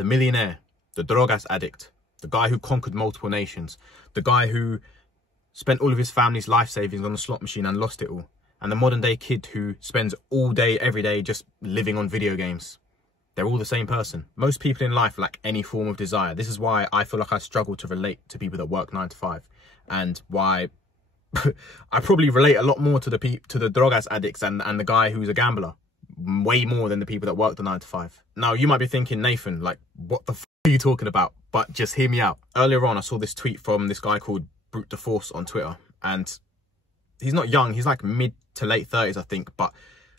the millionaire, the drug-ass addict, the guy who conquered multiple nations, the guy who spent all of his family's life savings on the slot machine and lost it all, and the modern day kid who spends all day, every day just living on video games. They're all the same person. Most people in life lack any form of desire. This is why I feel like I struggle to relate to people that work 9 to 5, and why I probably relate a lot more to the drug-ass addicts and the guy who's a gambler, way more than the people that work the 9 to 5. Now, you might be thinking, Nathan, like, what the f are you talking about? But just hear me out. Earlier on, I saw this tweet from this guy called Brute de Force on Twitter, and he's not young. He's like mid to late 30s, I think, but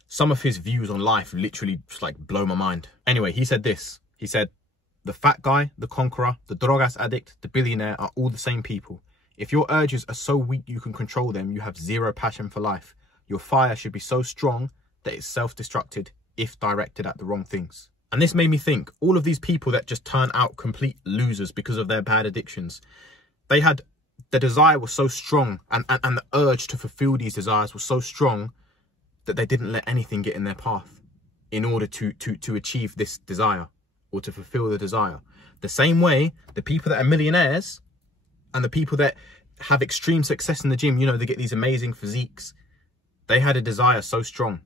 some of his views on life literally just like blow my mind. Anyway, he said this. He said, the fat guy, the conqueror, the drug-ass addict, the billionaire are all the same people. If your urges are so weak you can control them, you have zero passion for life. Your fire should be so strong that it's self-destructed if directed at the wrong things. And this made me think, all of these people that just turn out complete losers because of their bad addictions, the desire was so strong, and the urge to fulfill these desires was so strong that they didn't let anything get in their path in order to achieve this desire or to fulfill the desire. The same way, the people that are millionaires and the people that have extreme success in the gym, you know, they get these amazing physiques. They had a desire so strong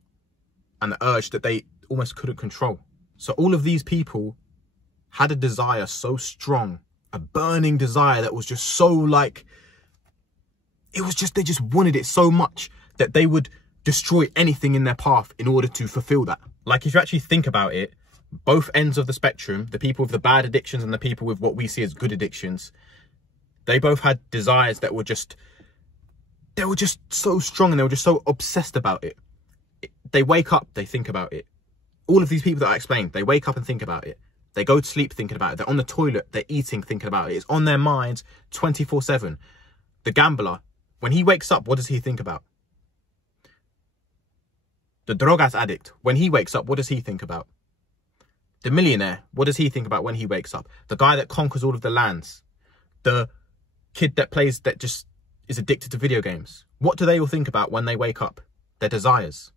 and the urge that they almost couldn't control. So all of these people had a desire so strong, a burning desire that was just so like, it was just, they just wanted it so much that they would destroy anything in their path in order to fulfill that. Like, if you actually think about it, both ends of the spectrum, the people with the bad addictions and the people with what we see as good addictions, they both had desires that were just, they were just so strong and they were just so obsessed about it. They wake up, they think about it. All of these people that I explained, they wake up and think about it. They go to sleep thinking about it. They're on the toilet, they're eating, thinking about it. It's on their minds 24/7. The gambler, when he wakes up, what does he think about? The drug-ass addict, when he wakes up, what does he think about? The millionaire, what does he think about when he wakes up? The guy that conquers all of the lands. The kid that just is addicted to video games. What do they all think about when they wake up? Their desires.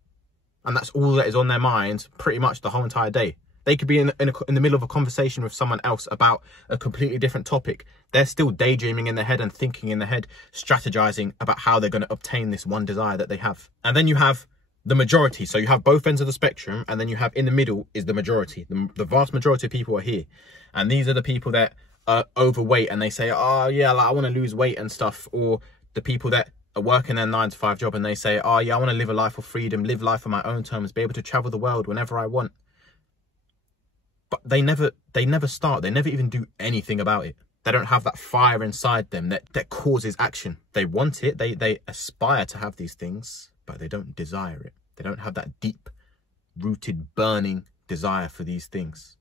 And that's all that is on their minds pretty much the whole entire day. They could be in the middle of a conversation with someone else about a completely different topic. They're still daydreaming in their head and thinking in their head, strategizing about how they're going to obtain this one desire that they have. And then you have the majority. So you have both ends of the spectrum, and then you have in the middle is the majority. The vast majority of people are here. And these are the people that are overweight and they say, oh yeah, like, I want to lose weight and stuff. Or the people that are working their 9 to 5 job and they say, oh yeah, I want to live a life of freedom, live life on my own terms, be able to travel the world whenever I want. But they never start. They never even do anything about it. They don't have that fire inside them that causes action. They want it. They aspire to have these things, but they don't desire it. They don't have that deep rooted, burning desire for these things.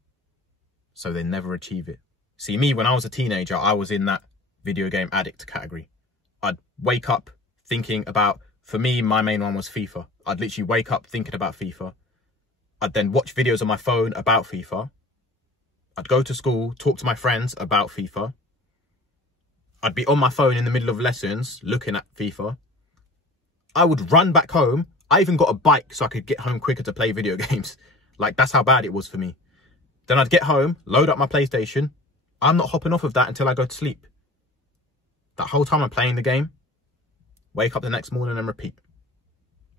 So they never achieve it. See, me, when I was a teenager, I was in that video game addict category. I'd wake up thinking about, for me, my main one was FIFA. I'd literally wake up thinking about FIFA. I'd then watch videos on my phone about FIFA. I'd go to school, talk to my friends about FIFA. I'd be on my phone in the middle of lessons looking at FIFA. I would run back home. I even got a bike so I could get home quicker to play video games. Like, that's how bad it was for me. Then I'd get home, load up my PlayStation. I'm not hopping off of that until I go to sleep. That whole time I'm playing the game, wake up the next morning and repeat.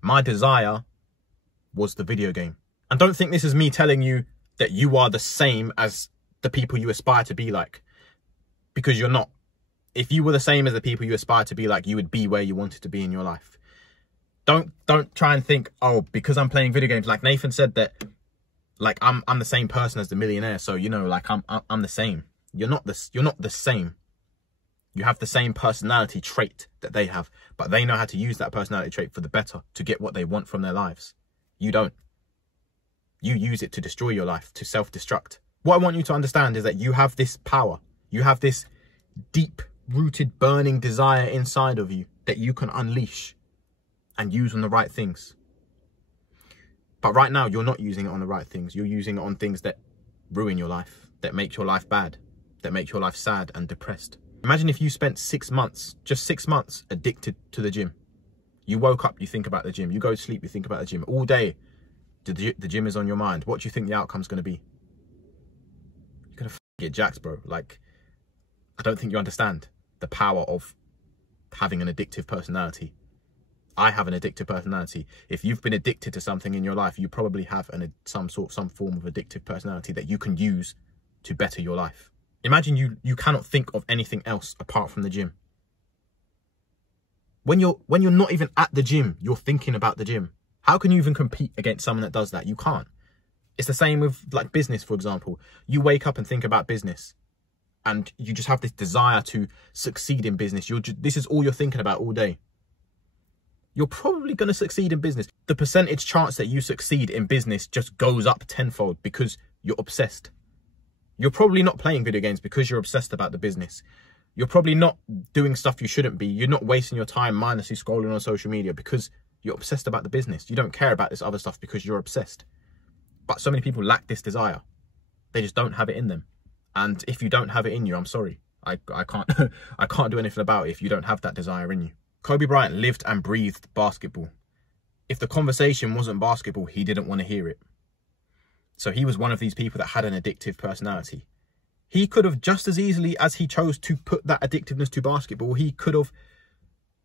My desire was the video game. And don't think this is me telling you that you are the same as the people you aspire to be like, because you're not. If you were the same as the people you aspire to be like, you would be where you wanted to be in your life. Don't try and think, oh, because I'm playing video games, like Nathan said that, like I'm the same person as the millionaire, so you know, like I'm the same. You're not the same. You have the same personality trait that they have, but they know how to use that personality trait for the better, to get what they want from their lives. You don't. You use it to destroy your life, to self-destruct. What I want you to understand is that you have this power. You have this deep-rooted, burning desire inside of you that you can unleash and use on the right things. But right now, you're not using it on the right things. You're using it on things that ruin your life, that make your life bad, that make your life sad and depressed. Imagine if you spent 6 months, just 6 months, addicted to the gym. You woke up, you think about the gym. You go to sleep, you think about the gym. All day, the gym is on your mind. What do you think the outcome's going to be? You're going to get jacked, bro. Like, I don't think you understand the power of having an addictive personality. I have an addictive personality. If you've been addicted to something in your life, you probably have some form of addictive personality that you can use to better your life. Imagine you cannot think of anything else apart from the gym. When you're not even at the gym, you're thinking about the gym. How can you even compete against someone that does that? You can't. It's the same with like business, for example. You wake up and think about business, and you just have this desire to succeed in business. This is all you're thinking about all day. You're probably going to succeed in business. The percentage chance that you succeed in business just goes up tenfold because you're obsessed. You're probably not playing video games because you're obsessed about the business. You're probably not doing stuff you shouldn't be. You're not wasting your time mindlessly scrolling on social media because you're obsessed about the business. You don't care about this other stuff because you're obsessed. But so many people lack this desire. They just don't have it in them. And if you don't have it in you, I'm sorry. I can't I can't do anything about it if you don't have that desire in you. Kobe Bryant lived and breathed basketball. If the conversation wasn't basketball, he didn't want to hear it. So he was one of these people that had an addictive personality. He could have, just as easily as he chose to put that addictiveness to basketball, he could have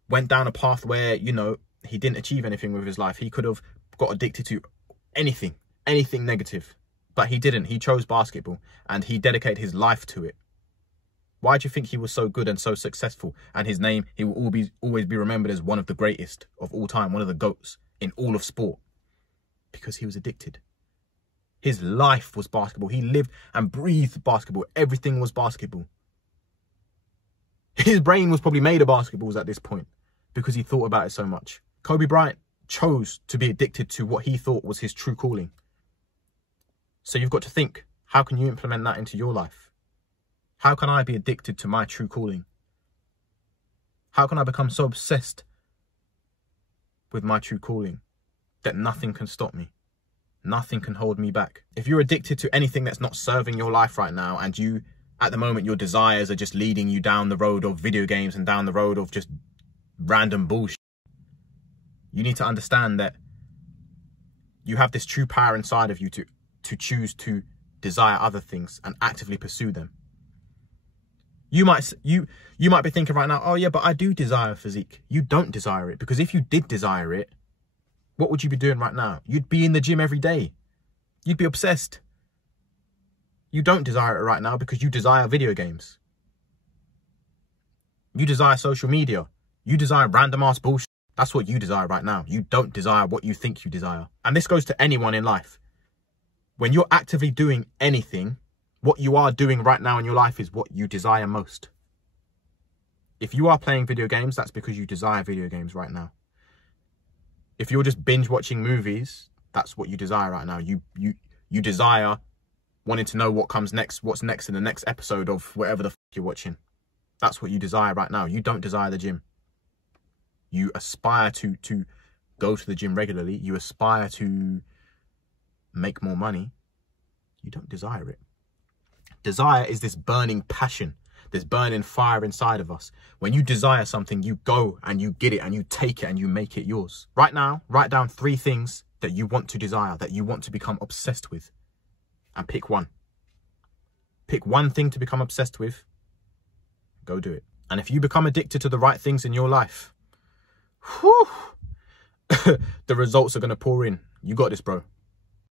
went down a path where, you know, he didn't achieve anything with his life. He could have got addicted to anything negative. But he didn't. He chose basketball and he dedicated his life to it. Why do you think he was so good and so successful? And his name, he will always be remembered as one of the greatest of all time, one of the GOATs in all of sport. Because he was addicted. His life was basketball. He lived and breathed basketball. Everything was basketball. His brain was probably made of basketballs at this point because he thought about it so much. Kobe Bryant chose to be addicted to what he thought was his true calling. So you've got to think, how can you implement that into your life? How can I be addicted to my true calling? How can I become so obsessed with my true calling that nothing can stop me? Nothing can hold me back. If you're addicted to anything that's not serving your life right now, and you, at the moment, your desires are just leading you down the road of video games and down the road of just random bullshit, you need to understand that you have this true power inside of you to choose to desire other things and actively pursue them. You might be thinking right now, oh yeah, but I do desire physique. You don't desire it, because if you did desire it, what would you be doing right now? You'd be in the gym every day. You'd be obsessed. You don't desire it right now because you desire video games. You desire social media. You desire random ass bullshit. That's what you desire right now. You don't desire what you think you desire. And this goes to anyone in life. When you're actively doing anything, what you are doing right now in your life is what you desire most. If you are playing video games, that's because you desire video games right now. If you're just binge watching movies, that's what you desire right now. You desire wanting to know what comes next, what's next in the next episode of whatever the f you're watching. That's what you desire right now. You don't desire the gym. You aspire to go to the gym regularly. You aspire to make more money. You don't desire it. Desire is this burning passion, this burning fire inside of us. When you desire something, you go and you get it and you take it and you make it yours. Right now, write down 3 things that you want to desire, that you want to become obsessed with, and pick one. Pick one thing to become obsessed with. Go do it. And if you become addicted to the right things in your life, whew, the results are going to pour in. You got this, bro.